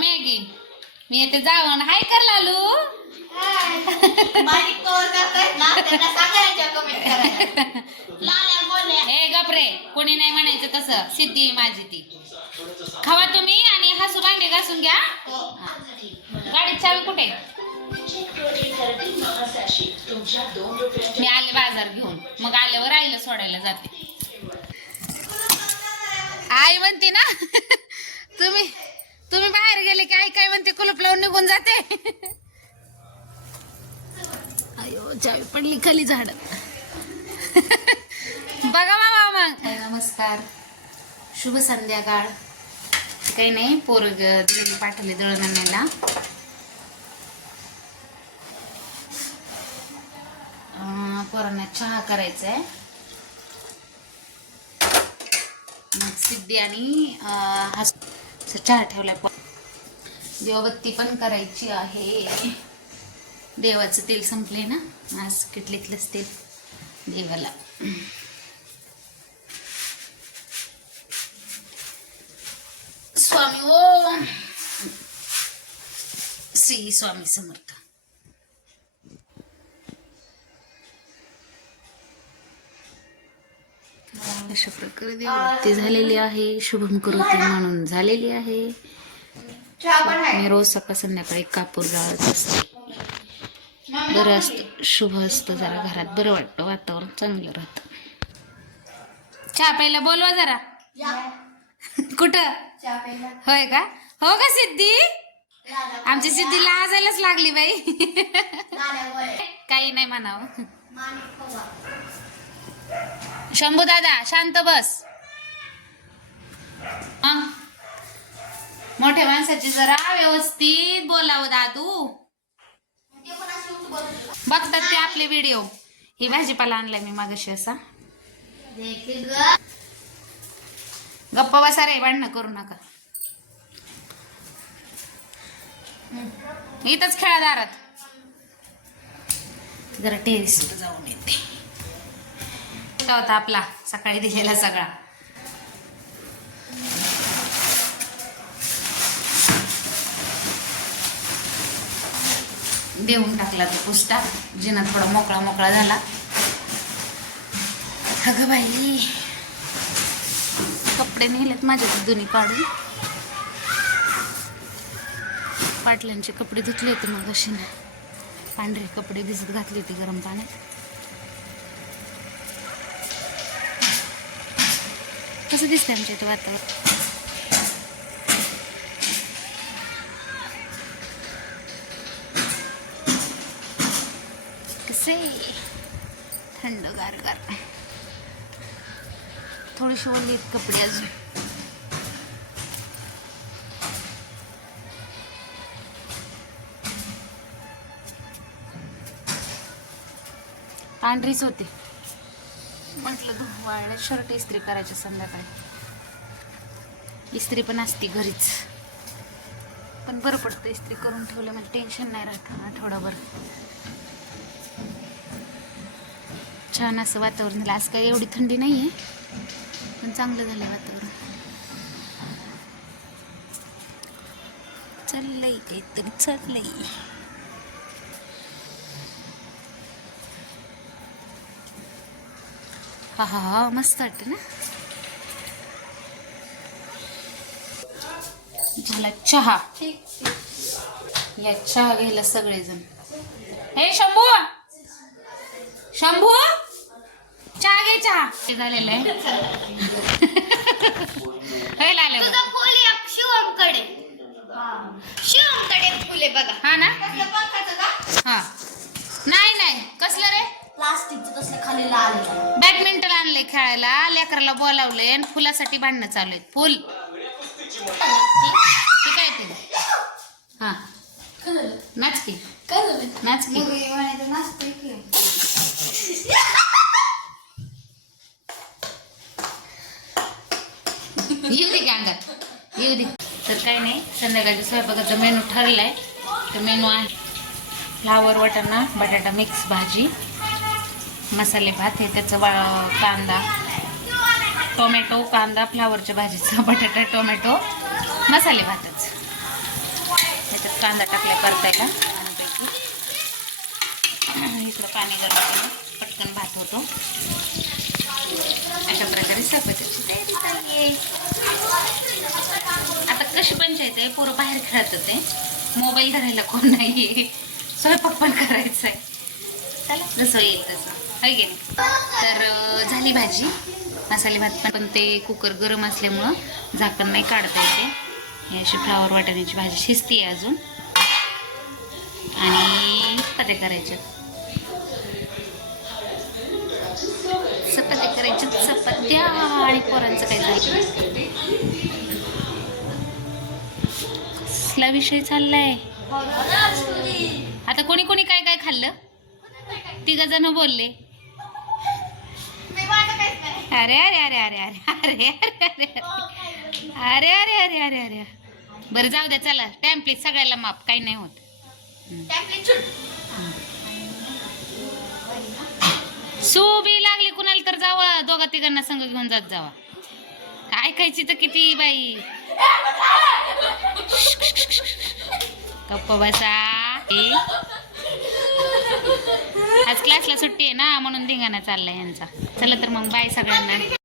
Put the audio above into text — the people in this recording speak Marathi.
मॅगी. मी येते जाऊन हाय कर लालू. ए गपरे कोणी नाही म्हणायचं तसं. सिद्धी आहे माझी ती. खावा तुम्ही आणि हसू भांडे घासून घ्या. हो. गाडीत चावी कुठे? मी आले बाजार घेऊन. मग आल्यावर आईला सोडायला जाते. आई म्हणते ना तुम्ही तुम्ही बाहेर गेले की आई काय म्हणते कुलूप लावून निघून जाते. अयो चावी पडली खाली झाड. बघा बाबा मग. नमस्कार. शुभ संध्याकाळ. काही नाही पोरग दिलेली पाठवली दळण आणायला पोरांना चहा करायचा आहे मग सिद्धी आणि हस्त हस चहा ठेवलाय. देवबत्ती पण करायची आहे. देवाचं तेल संपले ना? आज किटलीतलंच तेल देवाला. स्वामी ओ! श्री स्वामी समर्थ. अशा प्रकारे देवभक्ती झालेली आहे. शुभम करोती म्हणून झालेली आहे. मी रोज सकाळ संध्याकाळी कापूर जाळत असते. बरं असतं शुभ असतं जरा घरात. बरं वाटतं वातावरण चांगलं राहतं. चहा प्यायला बोलवा जरा. कुठं. होय का? हो का सिद्धी? आमची सिद्धी लाजायलाच लागली बाई. काही नाही म्हणावं. शंभू दादा शांत बस. मोठ्या माणसाची जरा व्यवस्थित बोलावं दादू. बघतात ते आपले व्हिडिओ ही भाजीपाला आणलाय मी मागाशी असा. गप्पा बसा रे भांडणं करू नका. इथंच खेळा दारात. जरा टेरेसवर जाऊन येते. कुठं होता आपला सकाळी दिलेला सगळा. देऊन टाकला तो पुस्ता जिना थोडा मोकळा मोकळा झाला. अगं बाई कपडे नेलेत माझ्या दोन्ही काढून. पाटल्यांचे कपडे धुतले होते मग अशी ना. पांढरे कपडे भिजत घातले होते गरम पाण्यात. कसं दिसतंय आमच्या इथे वातावरण? कसे थंड गार गार. थोडीशी ओली कपडे अजून. पांढरीच होती. म्हटलं धुवायला. शर्ट इस्त्री करायचे संध्याकाळी. इस्त्री पण असते घरीच. पण बरं पडतं इस्त्री करून ठेवलं म्हणजे टेन्शन नाही राहत आठवडाभर छान असं वातावरण झालं. आज काही एवढी थंडी नाही आहे पण चांगलं झालं वातावरण. चाललंय काहीतरी चाललंय. हा हा हा मस्त वाटतं ना? झाला चहा. या चहा घ्यायला सगळेजण. हे शंभू! शंभू! चहा घे चहा. हे झालेलं आहे. हे फुल एक शिवमकडे. शिवमकडे फुले बघा. हा ना? हा. नाही नाही. कसलं रे? प्लास्टिकचं तसलं खाली बॅडमिंटन आणलंय खेळायला लेकराला बोलावलंय आणि फुलासाठी भांडणं चालू आहेत. फुल. ठीक आहे ते? हा. नाच की. नाच की. येऊ दे की अंगात. येऊ दे. तर काय नाही संध्याकाळच्या स्वयंपाकाचा मेनू ठरलाय. तर मेनू आहे फ्लावर वाटाणा बटाटा मिक्स भाजी. मसाले भात हे त्याचं वा कांदा. टोमॅटो कांदा फ्लावरच्या भाजीचा बटाटा टोमॅटो मसाले भातच. त्याच्यात कांदा टाकला परतायला छानपैकी. इकडं पाणी गरम केलं. पटकन भात होतो. अशा प्रकारे स्वयंपाकाची तयारी चालली आहे आता कशी पंचायत आहे? पोरं बाहेर खेळत होते मोबाईल धरायला कोण नाही स्वयंपाक पण करायचा आहे चला जसं येईल तसं. आहे की तर झाली भाजी. मसाले भात पण पण ते कुकर गरम असल्यामुळं झाकण नाही काढता येते. अशी फ्लावर वाटाण्याची भाजी शिजती आहे अजून. आणि चपात्या करायच्या. चपात्या करायच्या. चपात्या आणि पोरांचं काय झालं? कसला विषय चाललाय? आता कोणी कोणी काय काय खाल्लं? तिघ जण बोलले. अरे अरे अरे अरे अरे अरे अरे अरे अरे अरे अरे अरे बरं जाऊ द्या चला टॅम्पलेट सगळ्याला माप काही नाही होत टॅम्पलेट छुट सू बी लागली कुणाला तर जावा दोघा तिघांना संघ घेऊन जात जावा ऐकायची तर किती बाई गप्प बसा. आज क्लासला सुट्टी आहे ना म्हणून धिंगाणा चाललाय यांचा. चला तर मग बाय सगळ्यांना.